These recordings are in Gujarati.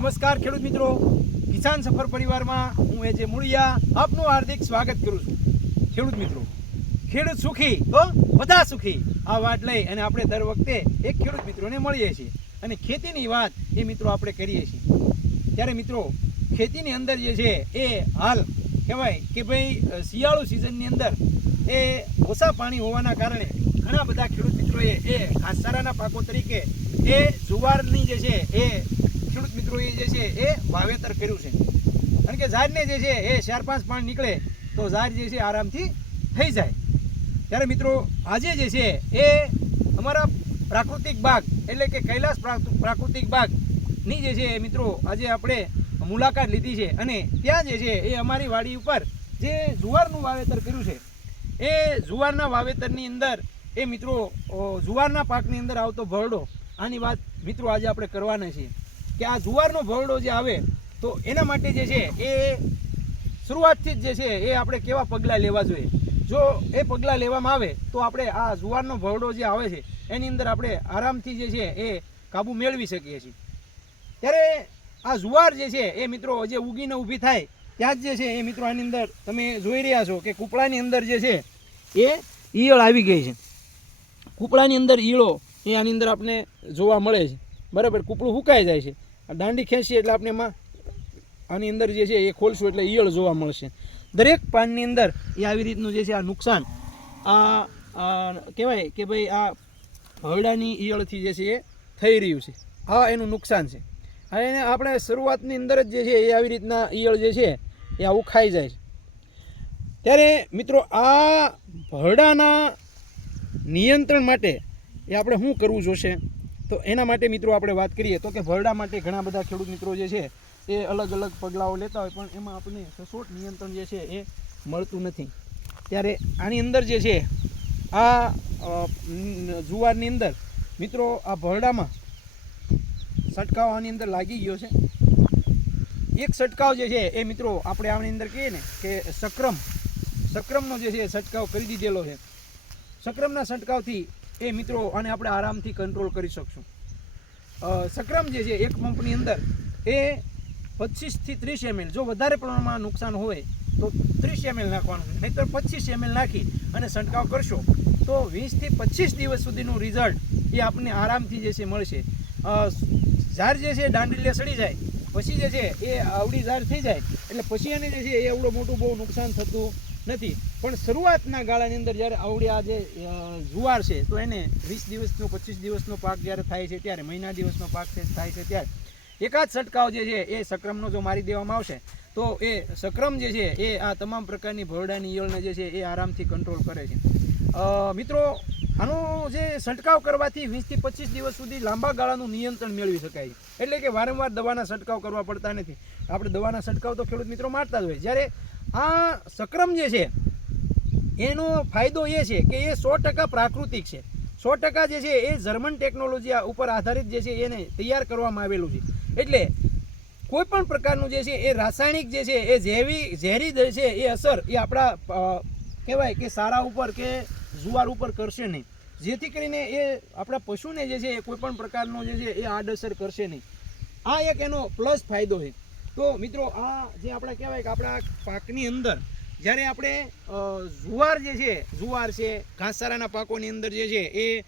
નમસ્કાર ખેડૂત મિત્રો, કિસાન સફર પરિવારમાં હું એજે મૂળિયા આપનું હાર્દિક સ્વાગત કરું છું। ખેડૂત મિત્રો, ખેડૂત સુખી તો બધા સુખી આ વાત લઈ અને આપણે દર વખતે એક ખેડૂત મિત્રોને મળીએ છીએ અને ખેતીની વાત એ મિત્રો આપણે કરીએ છીએ। ત્યારે મિત્રો ખેતીની અંદર જે છે એ હાલ કહેવાય કે ભાઈ શિયાળુ સિઝનની અંદર એ ઓછા પાણી હોવાના કારણે ઘણા બધા ખેડૂત મિત્રોએ એ ઘાસચારાના પાકો તરીકે એ જુવારની જે છે એ ખેડૂત મિત્રોએ જે છે એ વાવેતર કર્યું છે। કારણ કે ઝાડને જે છે એ 4-5 પાન નીકળે તો ઝાડ જે છે આરામથી થઈ જાય। ત્યારે મિત્રો આજે જે છે એ અમારા પ્રાકૃતિક બાગ એટલે કે કૈલાસ પ્રાકૃતિક બાગની જે છે મિત્રો આજે આપણે મુલાકાત લીધી છે અને ત્યાં જે છે એ અમારી વાડી ઉપર જે જુવારનું વાવેતર કર્યું છે એ જુવારના વાવેતરની અંદર એ મિત્રો જુવારના પાકની અંદર આવતો ભરડો આની વાત મિત્રો આજે આપણે કરવાના છીએ કે આ જુવારનો ભરડો જે આવે તો એના માટે જે છે એ શરૂઆતથી જ જે છે એ આપણે કેવા પગલાં લેવા જોઈએ। જો એ પગલાં લેવામાં આવે તો આપણે આ જુવારનો ભરડો જે આવે છે એની અંદર આપણે આરામથી જે છે એ કાબુ મેળવી શકીએ છીએ। ત્યારે આ જુવાર જે છે એ મિત્રો જે ઉગીને ઊભી થાય ત્યાં જ જે છે એ મિત્રો આની અંદર તમે જોઈ રહ્યા છો કે કૂપળાની અંદર જે છે એ ઈયળ આવી ગઈ છે। કૂપળાની અંદર ઈયળો એ આની અંદર આપણે જોવા મળે છે, બરાબર। કૂપળું સુકાઈ જાય છે, દાંડી ખેંચીએ એટલે આપણે એમાં આની અંદર જે છે એ ખોલશું એટલે ઈયળ જોવા મળશે। દરેક પાનની અંદર એ આવી રીતનું જે છે આ નુકસાન આ કહેવાય કે ભાઈ આ ભરડાની ઈયળથી જે છે એ થઈ રહ્યું છે, આ એનું નુકસાન છે। અને આપણે શરૂઆતની અંદર જ જે છે એ આવી રીતના ઈયળ જે છે એ આવું ખાઈ જાય છે। ત્યારે મિત્રો આ ભરડાના નિયંત્રણ માટે એ આપણે શું કરવું જોશે તો એના માટે મિત્રો આપણે વાત કરીએ તો કે ભરડા માટે ઘણા બધા ખેડૂત મિત્રો જે છે એ અલગ અલગ પગલાઓ લેતા હોય પણ એમાં આપણને સચોટ નિયંત્રણ જે છે એ મળતું નથી। ત્યારે આની અંદર જે છે આ જુવારની અંદર મિત્રો આ ભરડામાં છંટકાવ આની અંદર લાગી ગયો છે। એક છંટકાવ જે છે એ મિત્રો આપણે આની અંદર કહીએ ને કે સક્રમનો જે છે છંટકાવ કરી દીધેલો છે। સક્રમના છંટકાવથી એ મિત્રો આને આપણે આરામથી કંટ્રોલ કરી શકશું। સક્રમ જે છે એક પંપની અંદર એ 25 થી 30 ml, જો વધારે પ્રમાણમાં નુકસાન હોય તો 30 ml નાખવાનું, નહીંતર 25 ml નાખી અને છંટકાવ કરશો તો 20 થી 25 દિવસ સુધીનું રિઝલ્ટ એ આપણને આરામથી જે છે મળશે। ઝાડ જે છે દાંડીલે સડી જાય પછી જે છે એ આવડી ઝાડ થઈ જાય એટલે પછી એને જે છે એ એવડું મોટું બહુ નુકસાન થતું નથી। પણ શરૂઆતના ગાળાની અંદર જ્યારે આવડી આ જે જુવાર છે તો એને 20 દિવસનો 25 દિવસનો પાક જ્યારે થાય છે ત્યારે મહિના દિવસનો પાક થાય છે ત્યારે એકાદ છંટકાવ જે છે એ સક્રમનો જો મારી દેવામાં આવશે તો એ સક્રમ જે છે એ આ તમામ પ્રકારની ભરડાની ઈયળને જે છે એ આરામથી કંટ્રોલ કરે છે। મિત્રો આનો જે છંટકાવ કરવાથી 20 થી 25 દિવસ સુધી લાંબા ગાળાનું નિયંત્રણ મેળવી શકાય છે, એટલે કે વારંવાર દવાના છંટકાવ કરવા પડતા નથી। આપણે દવાના છંટકાવ તો ખેડૂત મિત્રો મારતા જ હોય। જ્યારે આ સક્રમ જે છે એનો ફાયદો એ છે કે એ 100% પ્રાકૃતિક છે, 100% જે છે એ જર્મન ટેકનોલોજી ઉપર આધારિત જે છે એને તૈયાર કરવામાં આવેલું છે। એટલે કોઈ પણ પ્રકારનું જે છે એ રાસાયણિક જે છે એ ઝેરી જે છે એ અસર એ આપણા કહેવાય કે સારા ઉપર કે જુવાર ઉપર કરશે નહીં, જેથી કરીને એ આપણા પશુને જે છે એ કોઈ પણ પ્રકારનો જે છે એ આડઅસર કરશે નહીં। આ એક એનો પ્લસ ફાયદો છે। તો મિત્રો આ જે આપણે કહેવાય કે આપણા પાકની અંદર જ્યારે આપણે જુવાર છે ઘાસચારાના પાકોની અંદર જે છે એ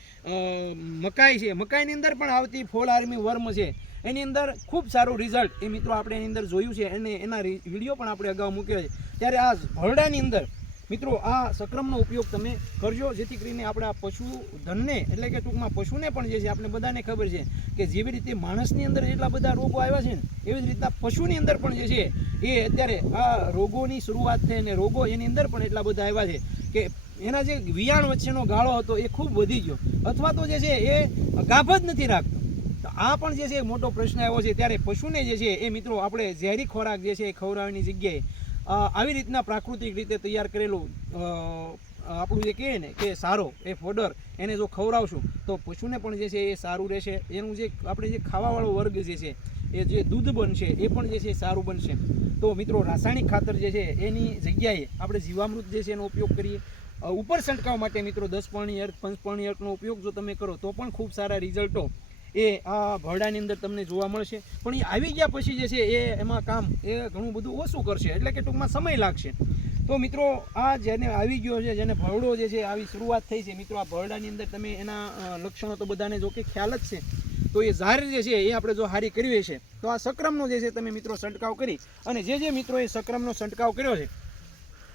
મકાઈ છે, મકાઈની અંદર પણ આવતી ફોલ આર્મી વર્મ છે એની અંદર ખૂબ સારું રિઝલ્ટ એ મિત્રો આપણે એની અંદર જોયું છે અને એના વિડીયો પણ આપણે અગાઉ મૂક્યો છે। ત્યારે આ ભરડાની અંદર મિત્રો આ સક્રમનો ઉપયોગ તમે કરજો, જેથી કરીને આપણા પશુધનને એટલે કે ટૂંકમાં પશુને પણ જે છે આપણે બધાને ખબર છે કે જેવી રીતે માણસની અંદર એટલા બધા રોગો આવ્યા છે ને એવી જ રીતના પશુની અંદર પણ જે છે એ અત્યારે આ રોગોની શરૂઆત થઈ અને રોગો એની અંદર પણ એટલા બધા આવ્યા છે કે એના જે વિયાણ વચ્ચેનો ગાળો હતો એ ખૂબ વધી ગયો અથવા તો જે છે એ ગાભ જ નથી રાખતો। તો આ પણ જે છે મોટો પ્રશ્ન આવ્યો છે। ત્યારે પશુને જે છે એ મિત્રો આપણે ઝેરી ખોરાક જે છે એ ખવડાવવાની જગ્યાએ આવી રીતના પ્રાકૃતિક રીતે તૈયાર કરેલું આપણું જે કહે ને કે સારો એ ફોડર એને જો ખવડાવશું તો પશુને પણ જે છે એ સારું રહેશે। એનું જે આપણે જે ખાવાવાળો વર્ગ જે છે એ જે દૂધ બનશે એ પણ જે છે સારું બનશે। તો મિત્રો રાસાયણિક ખાતર જે છે એની જગ્યાએ આપણે જીવામૃત જે છે એનો ઉપયોગ કરીએ। ઉપર છંટકાવ માટે મિત્રો 10 પર્ણી અર્ક 5 પર્ણી અર્કનો ઉપયોગ જો તમે કરો તો પણ ખૂબ સારા રિઝલ્ટો એ આ ભરડાની અંદર તમને જોવા મળશે. પણ એ આવી ગયા પછી જે છે એ એમાં કામ એ ઘણું બધું ઓછું કરશે, એટલે કે ટૂંકમાં સમય લાગશે. તો મિત્રો આ જેને આવી ગયો છે, જેને ભરડો જે છે આવી શરૂઆત થઈ છે મિત્રો, આ ભરડાની અંદર તમે એના લક્ષણો તો બધાને જો કે ખ્યાલ જ છે. તો એ ઝાર જે છે એ આપણે જો હારી કરવી છે તો આ સક્રમનો જે છે તમે મિત્રો છંટકાવ કરી, અને જે મિત્રોએ સક્રમનો છંટકાવ કર્યો છે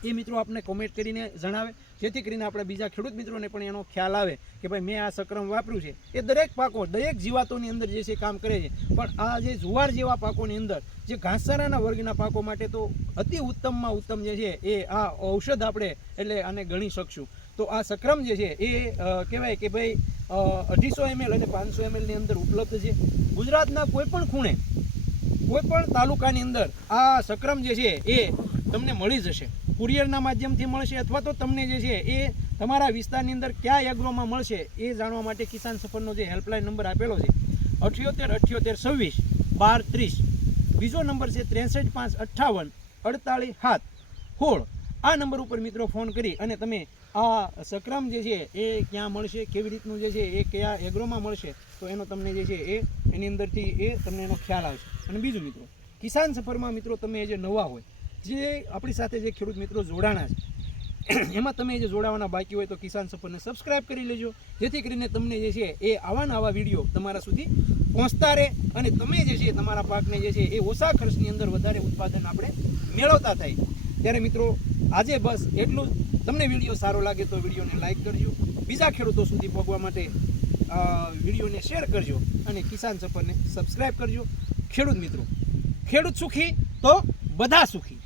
એ મિત્રો આપણે કોમેન્ટ કરીને જણાવે, જેથી કરીને આપણે બીજા ખેડૂત મિત્રોને પણ એનો ખ્યાલ આવે કે ભાઈ મેં આ સક્રમ વાપર્યું છે. એ દરેક પાકો દરેક જીવાતોની અંદર જે છે કામ કરે છે, પણ આ જે જુવાર જેવા પાકોની અંદર જે ઘાસચારાના વર્ગના પાકો માટે તો અતિ ઉત્તમમાં ઉત્તમ જે છે એ આ ઔષધ આપણે એટલે આને ગણી શકશું. તો આ સક્રમ જે છે એ કહેવાય કે ભાઈ 250 ml અને 500 ml ની અંદર ઉપલબ્ધ છે. ગુજરાતના કોઈ પણ ખૂણે કોઈ પણ તાલુકાની અંદર આ સક્રમ જે છે એ તમને મળી જશે. કુરિયરના માધ્યમથી મળશે, અથવા તો તમને જે છે એ તમારા વિસ્તારની અંદર ક્યાં એગ્રોમાં મળશે એ જાણવા માટે કિસાન સફરનો જે હેલ્પલાઇન નંબર આપેલો છે 78 78 26 12 30, બીજો નંબર છે 63 5 58 48 7 16. આ નંબર ઉપર મિત્રો ફોન કરી અને તમે આ સક્રમ જે છે એ ક્યાં મળશે, કેવી રીતનું જે છે એ કયા એગ્રોમાં મળશે, તો એનો તમને જે છે એ એની અંદરથી એ તમને એનો ખ્યાલ આવશે. અને બીજું મિત્રો, કિસાન સફરમાં મિત્રો તમે જે નવા હોય, જે આપણી સાથે જે ખેડૂત મિત્રો જોડાણા છે, એમાં તમે જે જોડાવાના બાકી હોય તો કિસાન સફરને સબસ્ક્રાઇબ કરી લેજો, જેથી કરીને તમને જે છે એ આવા વિડીયો તમારા સુધી પહોંચતા રહે, અને તમે જે છે તમારા પાકને જે છે એ ઓછા ખર્ચની અંદર વધારે ઉત્પાદન આપણે મેળવતા થાય. ત્યારે મિત્રો આજે બસ એટલું જ. તમને વિડીયો સારો લાગે તો વિડીયોને લાઇક કરજો, બીજા ખેડૂતો સુધી પહોંચવા માટે વિડીયોને શેર કરજો, અને કિસાન સફરને સબસ્ક્રાઇબ કરજો. ખેડૂત મિત્રો, ખેડૂત સુખી તો બધા સુખી.